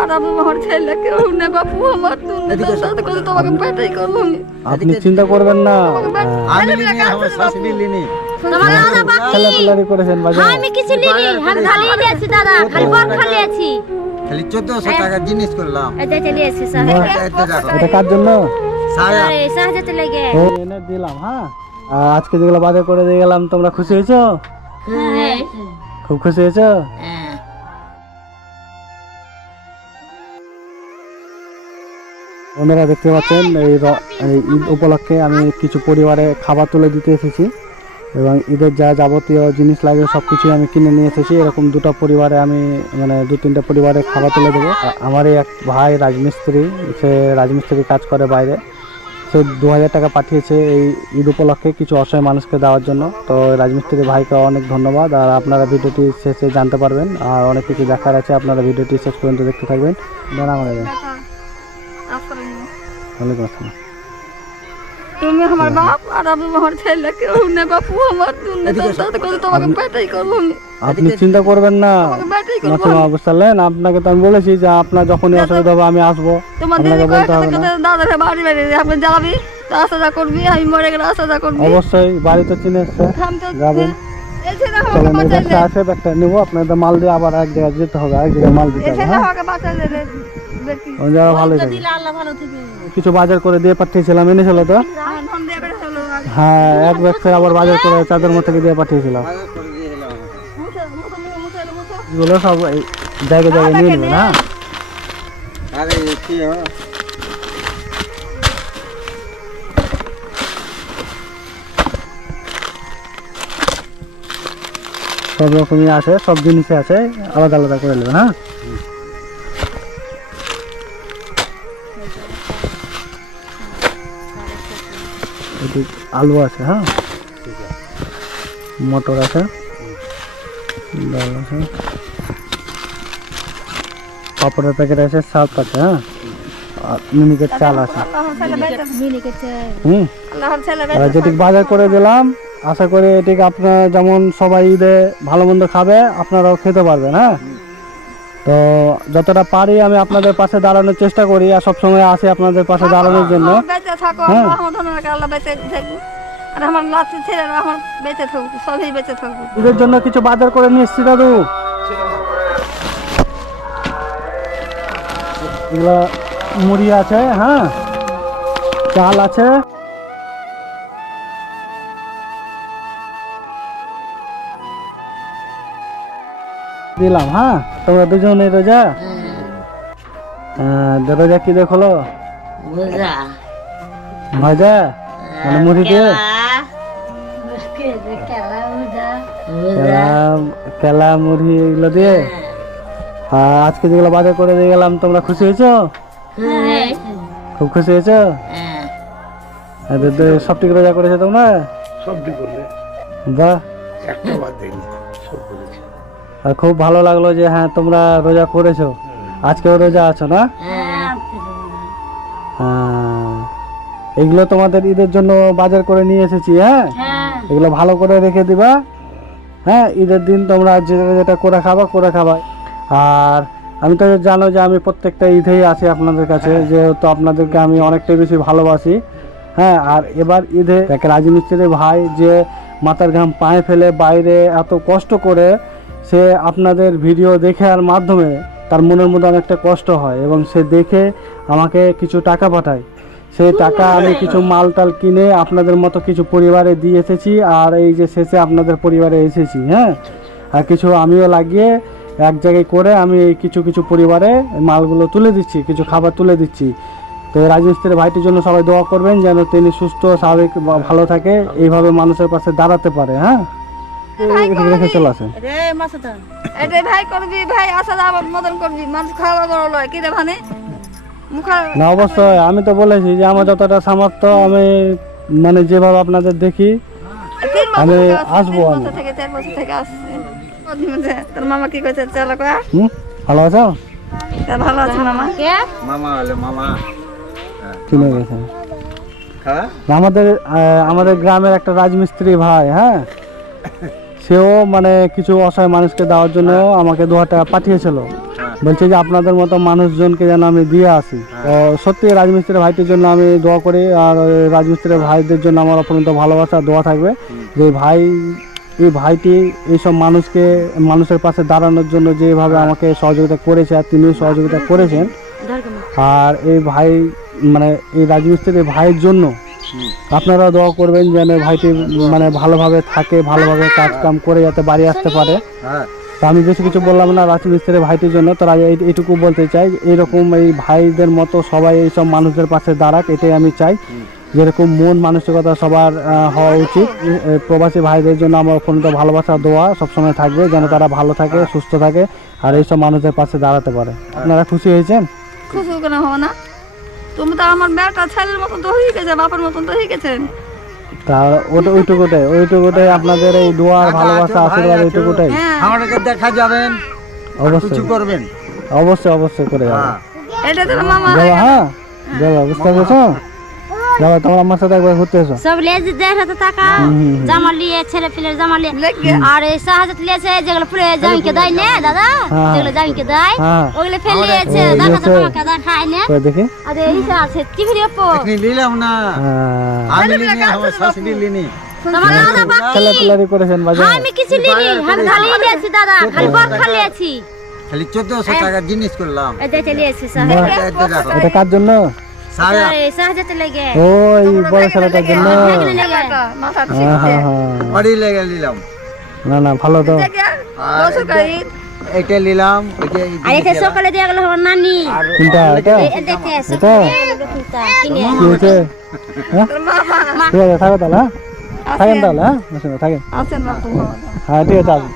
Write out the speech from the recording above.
আর আমি আমার ছেলে কেউ নেই বাপু আমার তুমি তোমাকে পেটাই করবো আপনি চিন্তা করবেন না। আমি লিনি আমার শাশুড়ি লিনি খেলাধুলারি করেছেন বাজারে। আমি কিছু নিইনি, আমি খালি নিয়েছি দাদা, খালি বল খালি আছি। খালি 1400 টাকা জিনিস করলাম। এটা চলে এসেছে স্যার। এটা কার জন্য? সায়া আরে সাহায্য লেগে। ও এনে দিলাম। হ্যাঁ, আর আজকে যেগুলো বাজার করে দিয়ে গেলাম, তোমরা খুশি হয়েছো? খুব খুশি হয়েছো? বন্ধুরা দেখতে পাচ্ছেন এই ঈদ উপলক্ষে আমি কিছু পরিবারে খাবার তুলে দিতে এসেছি এবং ঈদের যা যাবতীয় জিনিস লাগে সব কিছুই আমি কিনে নিয়ে এসেছি। এরকম দুটো পরিবারে আমি মানে 2-3টা পরিবারে খাবার তুলে দেবো। আমার এই এক ভাই রাজমিস্ত্রি, সে রাজমিস্ত্রি কাজ করে বাইরে, সে 2000 টাকা পাঠিয়েছে এই ঈদ উপলক্ষে কিছু অসহায় মানুষকে দেওয়ার জন্য। তো রাজমিস্ত্রি ভাইকে অনেক ধন্যবাদ। আর আপনারা ভিডিওটি শেষে জানতে পারবেন, আর অনেক কিছু দেখার আছে, আপনারা ভিডিওটি শেষ পর্যন্ত দেখতে থাকবেন। ওয়ালাইকুম আসসালাম। তুমি আমার বাপ আর আমি আমার ছেলে কেউ নেই বাপু আমার তুমি তোমাকে পেটাই করবো আপনি চিন্তা করবেন না মাসিমা, বুঝলেন? আপনাকে তো আমি বলেছি যে আপনার যখনই অসুবিধা হবে আমি আসবো, আপনাকে বলতে হবে না। দাদা বাড়ি বাড়ি আপনি যাবি রাস্তা করবি, আমি মরে গেলে রাস্তা করবি। অবশ্যই বাড়ি তো চিনে এসছে, যাবেন। চলেন এই ব্যাগটা আছে, ব্যাগটা নেবো। আপনাদের মাল দিয়ে আবার এক জায়গায় যেতে হবে, এক জায়গায় মাল দিতে হবে। যারা ভালো কিছু বাজার করে দিয়ে পাঠিয়েছিলাম, এনেছিল তো? হ্যাঁ, এক ব্যাগ ফের আবার বাজার করে চাদর মধ্যে দিয়ে পাঠিয়েছিলাম। এগুলো সব জায়গায় জায়গায় নিয়ে নেবেন। হ্যাঁ, আরে কি হয় সব রকমই আছে, সব জিনিসই আছে, আলাদা আলাদা করে নেবেন। হ্যাঁ, আলু আছে, হ্যাঁ, মটর আছে, ডাল আছে, পাপড়ের প্যাকেট আছে, সাপ আছে, হ্যাঁ, আর মিনিকেট চাল আছে। যেটিকে বাজার করে দিলাম, আশা করি এটিকে আপনারা যেমন সবাই ঈদে ভালো মন্দ খাবে, আপনারাও খেতে পারবেন। হ্যাঁ, তো যতটা পারি আমি আপনাদের পাশে দাঁড়ানোর চেষ্টা করি, আর সবসময় আসি আপনাদের পাশে দাঁড়ানোর জন্য। হ্যাঁ, ঈদের জন্য কিছু বাজার করে নিয়ে এসছি দাদু। এগুলো মুড়ি আছে, হ্যাঁ, চাল আছে, দিলাম। হ্যাঁ, তোমরা দুজনে রোজা? রোজা কি দেখলো? ভাজা মানে মুড়ি দিয়ে কেলা মুড়ি এগুলো দিয়ে। আজকে যেগুলো বাজার করে দিয়ে গেলাম, তোমরা খুশি হয়েছো? খুব খুশি হয়েছো? সবটিকে রোজা করেছো তোমরা? বাহ, আর খুব ভালো লাগলো যে হ্যাঁ তোমরা রোজা করেছো, আজকেও রোজা আছো না? এগুলো তোমাদের ঈদের জন্য বাজার করে নিয়ে এসেছি। হ্যাঁ, এগুলো ভালো করে রেখে দিবা। হ্যাঁ, ঈদের দিন তোমরা যেটা যেটা করে খাবা। আর আমি তো জানো যে আমি প্রত্যেকটা ঈদেই আসি আপনাদের কাছে, যেহেতু আপনাদেরকে আমি অনেকটাই বেশি ভালোবাসি। হ্যাঁ, আর এবার ঈদে রাজমিস্ত্রি ভাই যে মাথার ঘাম পায়ে ফেলে বাইরে এত কষ্ট করে, সে আপনাদের ভিডিও দেখে আর মাধ্যমে তার মনের মধ্যে অনেকটা কষ্ট হয় এবং সে দেখে আমাকে কিছু টাকা পাঠায়। সেই টাকা আমি কিছু মাল টাল কিনে আপনাদের মতো কিছু পরিবারে দিয়ে এসেছি, আর এই যে শেষে আপনাদের পরিবারে এসেছি। হ্যাঁ, আর কিছু আমিও লাগিয়ে এক জায়গায় করে আমি কিছু কিছু পরিবারে মালগুলো তুলে দিচ্ছি, কিছু খাবার তুলে দিচ্ছি। তো রাজমিস্ত্রি ভাইটির জন্য সবাই দোয়া করবেন যেন তিনি সুস্থ স্বাভাবিক ভালো থাকে, এইভাবে মানুষের পাশে দাঁড়াতে পারে। হ্যাঁ, রেখে চলে আসে ভাই করবি, ভাই আসা যাওয়ার মতন করবি, মানুষ খাওয়া বড় লয় কি রে ভানে না। অবশ্যই আমি তো বলেছি যে আমার যতটা সামর্থ্য আমি মানে যেভাবে আপনাদের দেখি আমি আসবো। আমি তোর মামা কি কইছে? চলো কয়া ভালো আছো? ভালো আছে মামা। মামা হলো মামা চিনে গেছে। আমাদের গ্রামের একটা রাজমিস্ত্রি ভাই, হ্যাঁ, সেও মানে কিছু অসহায় মানুষকে দেওয়ার জন্য আমাকে 2000 টাকা পাঠিয়েছিল। বলছে যে আপনাদের মতো মানুষজনকে যেন আমি দিয়ে আসি। তো সত্যি রাজমিস্ত্রি ভাইটির জন্য আমি দোয়া করি, আর রাজমিস্ত্রি ভাইদের জন্য আমার অপরন্ত ভালোবাসা দোয়া থাকবে যে এই ভাইটি এইসব মানুষের পাশে দাঁড়ানোর জন্য যেভাবে আমাকে সহযোগিতা করেছে, আর তিনিও সহযোগিতা করেছেন। আর এই ভাই মানে এই রাজমিস্ত্রির ভাইয়ের জন্য আপনারা দোয়া করবেন যেন ভাইটি মানে ভালোভাবে থাকে, ভালোভাবে কাজ কাম করে যাতে বাড়ি আসতে পারে। হ্যাঁ তো আমি বেশি কিছু বললাম না রাজমিস্ত্রির ভাইটির জন্য, তো এইটুকু বলতে চাই এইরকম এই ভাইদের মতো সবাই এইসব মানুষদের পাশে দাঁড়াক, এটাই আমি চাই। যেরকম মন মানসিকতা সবার হওয়া উচিত। প্রবাসী ভাইদের জন্য আমার অত্যন্ত ভালোবাসা দোয়া সবসময় থাকবে, যেন তারা ভালো থাকে, সুস্থ থাকে, আর এইসব মানুষদের পাশে দাঁড়াতে পারে। আপনারা খুশি হয়েছেন? খুশি কেন হবো না? তুমি তো আমার বেটা ছেলের মতন তো হয়ে গেছে, বাপের মতন তো হয়ে গেছেন। তা ওইটুকুটাই আপনাদের এই দোয়ার ভালোবাসা আশীর্বাদ এইটুকুটাই। হ্যাঁ আমাদেরকে দেখা যাবেন, অবশ্যই কিছু করবেন। অবশ্যই করে যাবো। হ্যাঁ এটা তো মামা যাবো, হ্যাঁ যাবো, বুঝতে পেরেছো? যাবো, তোমার আমার সাথে একবার ঘুরতে এসো। সব লেজ দেড় টাকা জামা লিয়ে ছেলে পিলের জামা লিয়ে লেগে আর এই সাহায্য লিয়েছে যেগুলো পুরো জামিকে দেয় না দাদা, হ্যাঁ। যেগুলো জামিকে দেয় হ্যাঁ ওগুলো ফেলে দিয়েছে, এই দেখা তো হচ্ছে- আমাকে দেখায় না। কই দেখি। আর এই আছে টিভির উপর এখনি নিলাম না, হ্যাঁ, আমি লিনি, আমার শাশুড়ি লিনি। তোমার দাদা বাকি ছেলেপিলারি করেছেন বাজার। আমি কিছু লিনি, আমি খালি লিয়েছি দাদা, খালি বক খালি আছি। খালি 1400 টাকা জিনিস করলাম। এই দেখে লিয়েছি বাহ, এটা দেখো, এটা কার জন্য? সায়া সাহায্য লেগে ওই বড় ছেলেটার জন্য। মাথা হ্যাঁ হ্যাঁ হ্যাঁ। অডি লেগে নিলাম। না ভালো তো। এটা নিলাম, ওই যে আর এটা সকালে দিয়ে গেল আমার নানি। কোনটা এটা? দেখে এটা কিনে কি হয়েছে? হ্যাঁ ঠিক আছে, থাকো তাহলে, হ্যাঁ থাকেন তাহলে, হ্যাঁ থাকেন। আছেন বাপু। হ্যাঁ ঠিক আছে, আসুন।